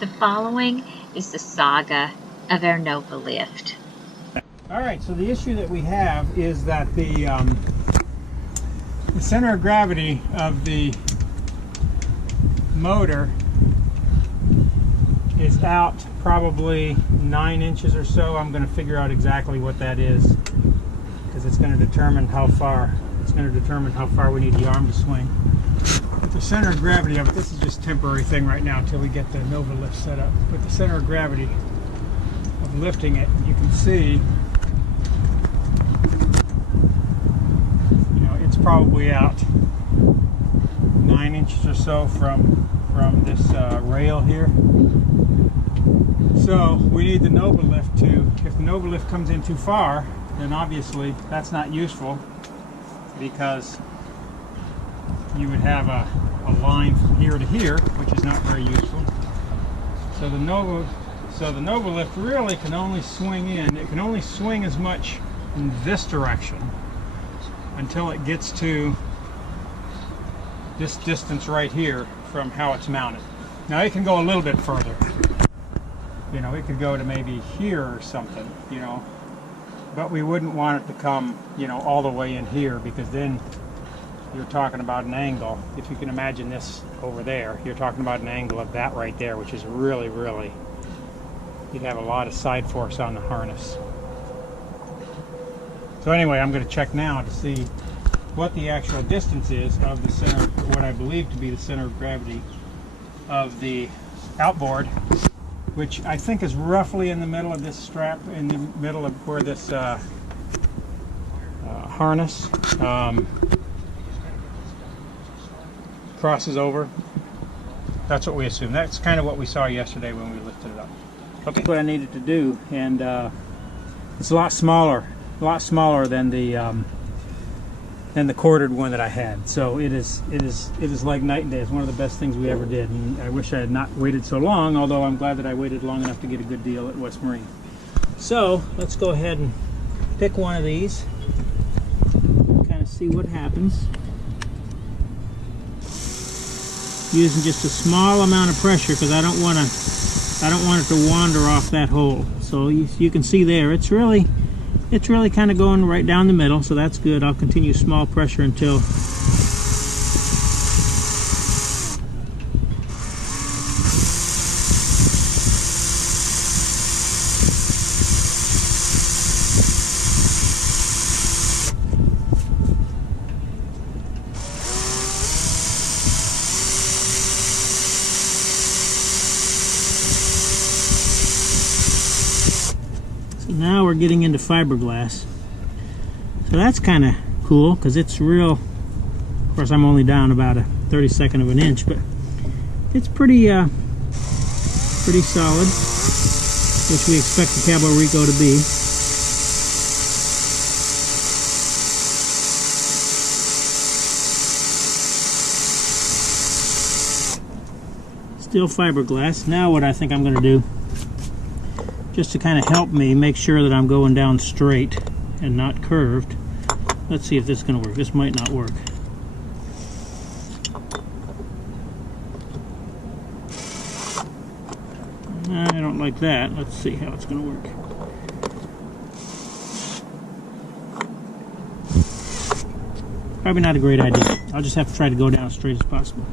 The following is the saga of our Nova lift. Alright, so the issue that we have is that the center of gravity of the motor is out probably 9 inches or so. I'm going to figure out exactly what that is because it's going to determine how far we need the arm to swing. But the center of gravity of it, this is just a temporary thing right now until we get the Nova lift set up. But the center of gravity of lifting it, you can see, it's probably out 9 inches or so from this rail here. So we need the Nova lift to, if the Nova lift comes in too far, then obviously that's not useful because you would have a line from here to here, which is not very useful. So the Nova lift really can only swing in. It can only swing as much in this direction until it gets to this distance right here from how it's mounted. Now it can go a little bit further. It could go to maybe here or something, but we wouldn't want it to come, all the way in here, because then you're talking about an angle. If you can imagine this over there, you're talking about an angle of that right there, which is really, you'd have a lot of side force on the harness. So anyway, I'm going to check now to see what the actual distance is of the center, what I believe to be the center of gravity of the outboard, which I think is roughly in the middle of this strap, in the middle of where this harness crosses over. That's what we assume. That's kind of what we saw yesterday when we lifted it up. Okay, what I needed to do, and it's a lot smaller than the corded one that I had. So it is like night and day. It's one of the best things we ever did, and I wish I had not waited so long, although I'm glad that I waited long enough to get a good deal at West Marine. So let's go ahead and pick one of these, kind of see what happens. Using just a small amount of pressure because I don't want it to wander off that hole. So you can see there, it's really kind of going right down the middle, so that's good. I'll continue small pressure until now we're getting into fiberglass. So that's kind of cool because it's real. Of course, I'm only down about a 32nd of an inch, but it's pretty solid, which we expect the Cabo Rico to be. Still fiberglass. Now what I think I'm going to do, just to kind of help me make sure that I'm going down straight and not curved. Let's see if this is going to work. This might not work. I don't like that. Let's see how it's going to work. Probably not a great idea. I'll just have to try to go down as straight as possible.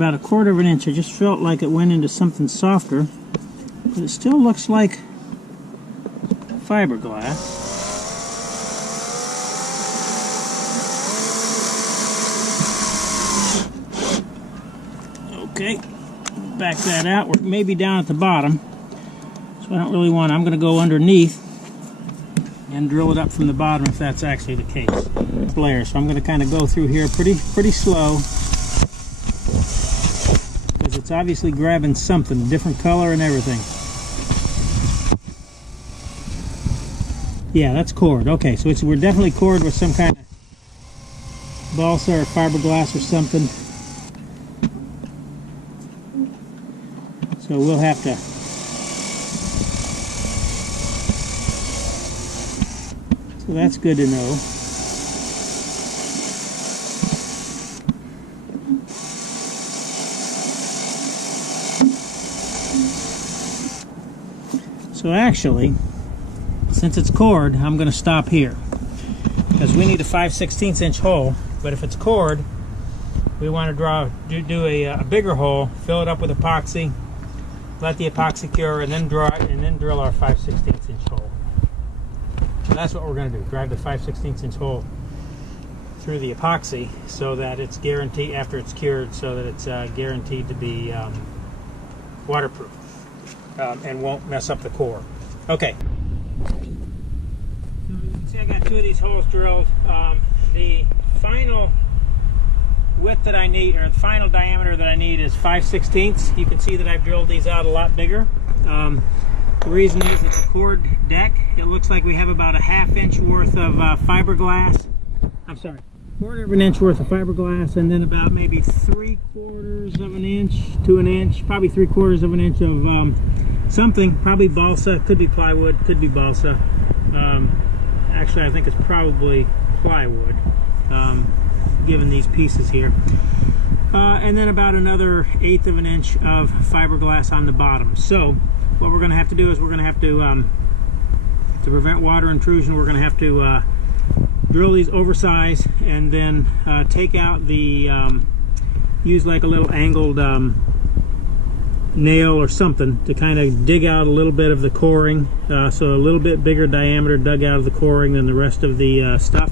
about 1/4 of an inch. I just felt like it went into something softer, but it still looks like fiberglass. Okay, back that out. We're maybe down at the bottom, so I don't really want. I'm going to go underneath and drill it up from the bottom if that's actually the case. Layer. So I'm going to kind of go through here pretty slow, because it's obviously grabbing something, different color and everything. Yeah, that's cord. Okay, so we're definitely cord with some kind of balsa or fiberglass or something. So we'll have to so that's good to know. So actually, since it's cord, I'm going to stop here, because we need a 5/16 inch hole. But if it's cord, we want to do a bigger hole, fill it up with epoxy, let the epoxy cure, and then drill our 5/16 inch hole. So that's what we're going to do: drive the 5/16 inch hole through the epoxy, so that it's guaranteed, after it's cured, so that it's guaranteed to be waterproof and won't mess up the core. Okay. So you can see I got 2 of these holes drilled. The final width that I need, or the final diameter that I need, is 5/16. You can see that I've drilled these out a lot bigger. The reason is it's a cord deck. It looks like we have about a 1/2 inch worth of fiberglass. I'm sorry, 1/4 of an inch worth of fiberglass, and then about maybe 3/4 of an inch to an inch, probably 3/4 of an inch of something, probably balsa, could be plywood, could be balsa. Actually, I think it's probably plywood, given these pieces here. And then about another 1/8 of an inch of fiberglass on the bottom. So what we're going to have to do is we're going to have to prevent water intrusion, we're going to have to drill these oversized, and then take out the, use like a little angled nail or something to kind of dig out a little bit of the coring, so a little bit bigger diameter dug out of the coring than the rest of the stuff.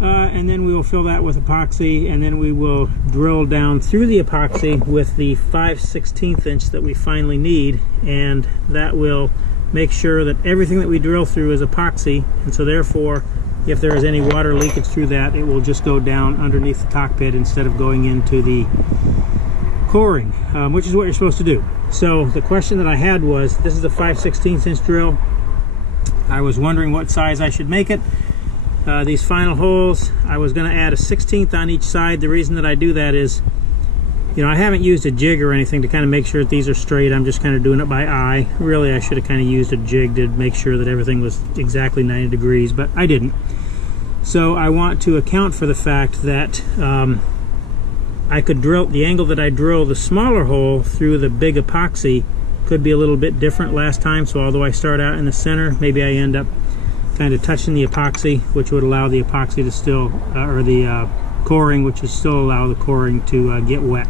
And then we will fill that with epoxy, and then we will drill down through the epoxy with the 5/16 inch that we finally need, and that will make sure that everything that we drill through is epoxy, and so therefore if there is any water leakage through that, it will just go down underneath the cockpit instead of going into the coring, which is what you're supposed to do. So the question that I had was, this is a 5/16 inch drill. I was wondering what size I should make it. These final holes, I was going to add a 1/16 on each side. The reason that I do that is, you know, I haven't used a jig or anything to kind of make sure that these are straight. I'm just kind of doing it by eye. Really, I should have kind of used a jig to make sure that everything was exactly 90 degrees, but I didn't. So I want to account for the fact that I could drill, the angle that I drill the smaller hole through the big epoxy could be a little bit different last time. So although I start out in the center, maybe I end up kind of touching the epoxy, which would allow the epoxy to still, or the coring, which would still allow the coring to get wet.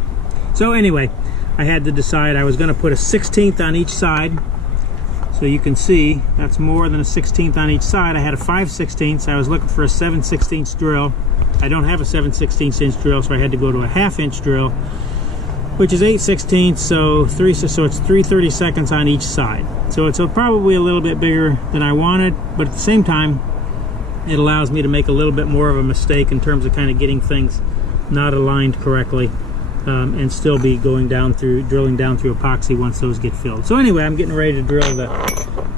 So anyway, I had to decide. I was going to put a 1/16 on each side. So you can see that's more than a 1/16 on each side. I had a 5/16. I was looking for a 7/16 drill. I don't have a 7/16 inch drill, so I had to go to a 1/2 inch drill, which is 8/16, so it's 3/32 on each side. So it's probably a little bit bigger than I wanted, but at the same time, it allows me to make a little bit more of a mistake in terms of kind of getting things not aligned correctly, and still be going down through, drilling down through epoxy once those get filled. So anyway, I'm getting ready to drill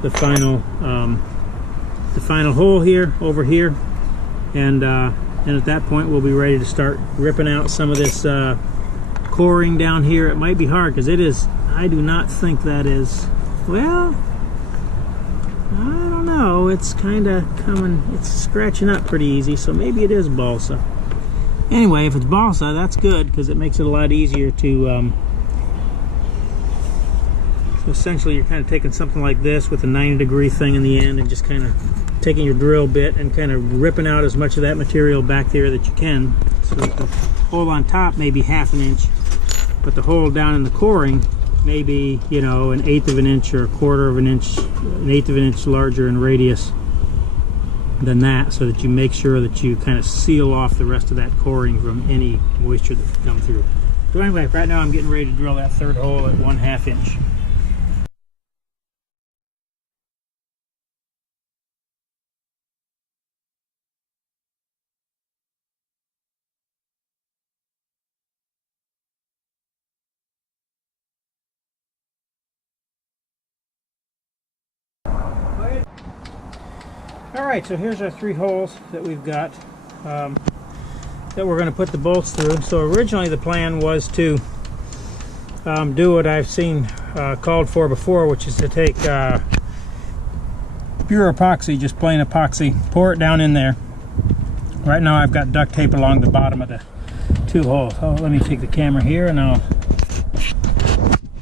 the final hole here, over here, and at that point we'll be ready to start ripping out some of this coring down here. It might be hard because it is, I do not think that is, well, I don't know, it's kind of coming, it's scratching up pretty easy, so maybe it is balsa. Anyway, if it's balsa, that's good because it makes it a lot easier to, so essentially you're kind of taking something like this with a 90-degree thing in the end and just kind of taking your drill bit and kind of ripping out as much of that material back there that you can. So the hole on top may be 1/2 inch, but the hole down in the coring may be, you know, 1/8 of an inch or 1/4 of an inch, 1/8 of an inch larger in radius than that, so that you make sure that you kind of seal off the rest of that coring from any moisture that could come through. So anyway, right now I'm getting ready to drill that third hole at 1/2 inch. Alright, so here's our 3 holes that we've got that we're going to put the bolts through. So originally the plan was to do what I've seen called for before, which is to take pure epoxy, just plain epoxy, pour it down in there. Right now I've got duct tape along the bottom of the 2 holes. Oh, let me take the camera here and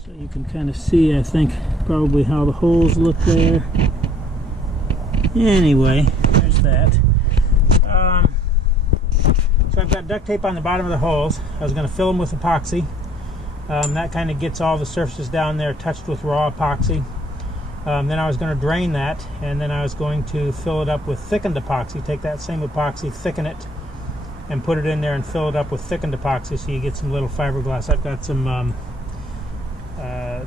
so you can kind of see, I think, probably how the holes look there. Anyway, there's that. So I've got duct tape on the bottom of the holes. I was going to fill them with epoxy. That kind of gets all the surfaces down there touched with raw epoxy. Then I was going to drain that, and then I was going to fill it up with thickened epoxy. Take that same epoxy, thicken it, and put it in there and fill it up with thickened epoxy so you get some little fiberglass. I've got some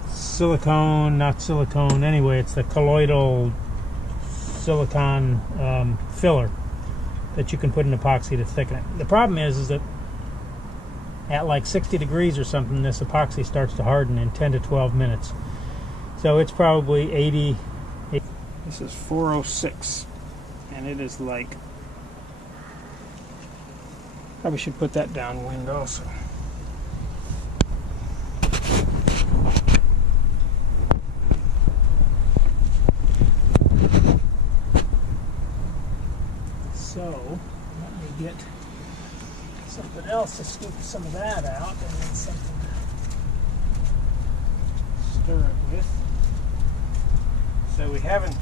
silicone, not silicone, anyway, it's the colloidal silicone filler that you can put in epoxy to thicken it. The problem is that at like 60 degrees or something, this epoxy starts to harden in 10 to 12 minutes. So it's probably 80. This is 406, and it is like, probably should put that downwind also. So let me get something else to scoop some of that out, and then something to stir it with. So we haven't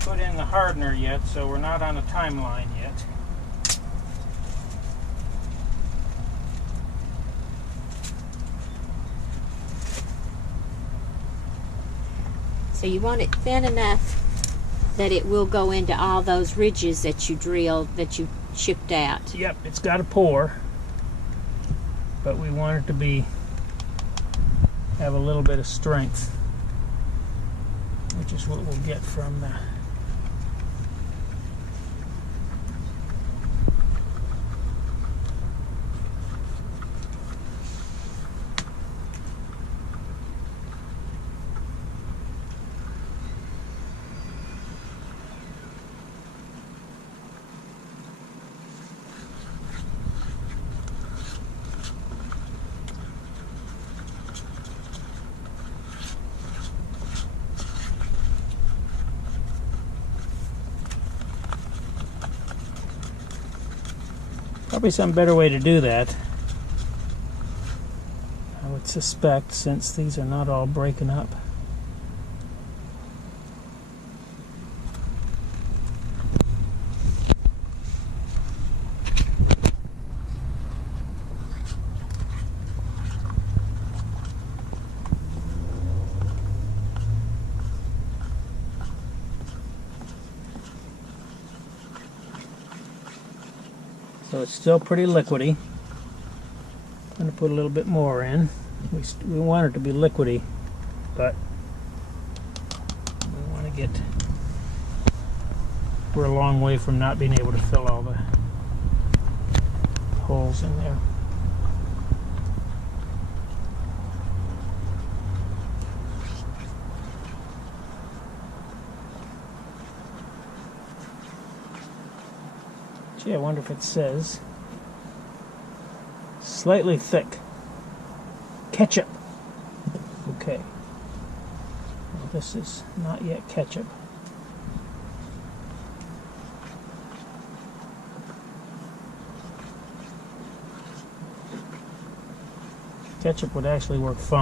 put in the hardener yet, so we're not on a timeline yet. So you want it thin enough that it will go into all those ridges that you drilled, that you chipped out. Yep, it's got to pour, but we want it to have a little bit of strength, which is what we'll get from the probably some better way to do that, I would suspect, since these are not all breaking up. So it's still pretty liquidy. I'm going to put a little bit more in. We want it to be liquidy, but we want to get, we're a long way from not being able to fill all the holes in there. Gee, I wonder if it says slightly thick. Ketchup. Okay. Well, this is not yet ketchup. Ketchup would actually work fine.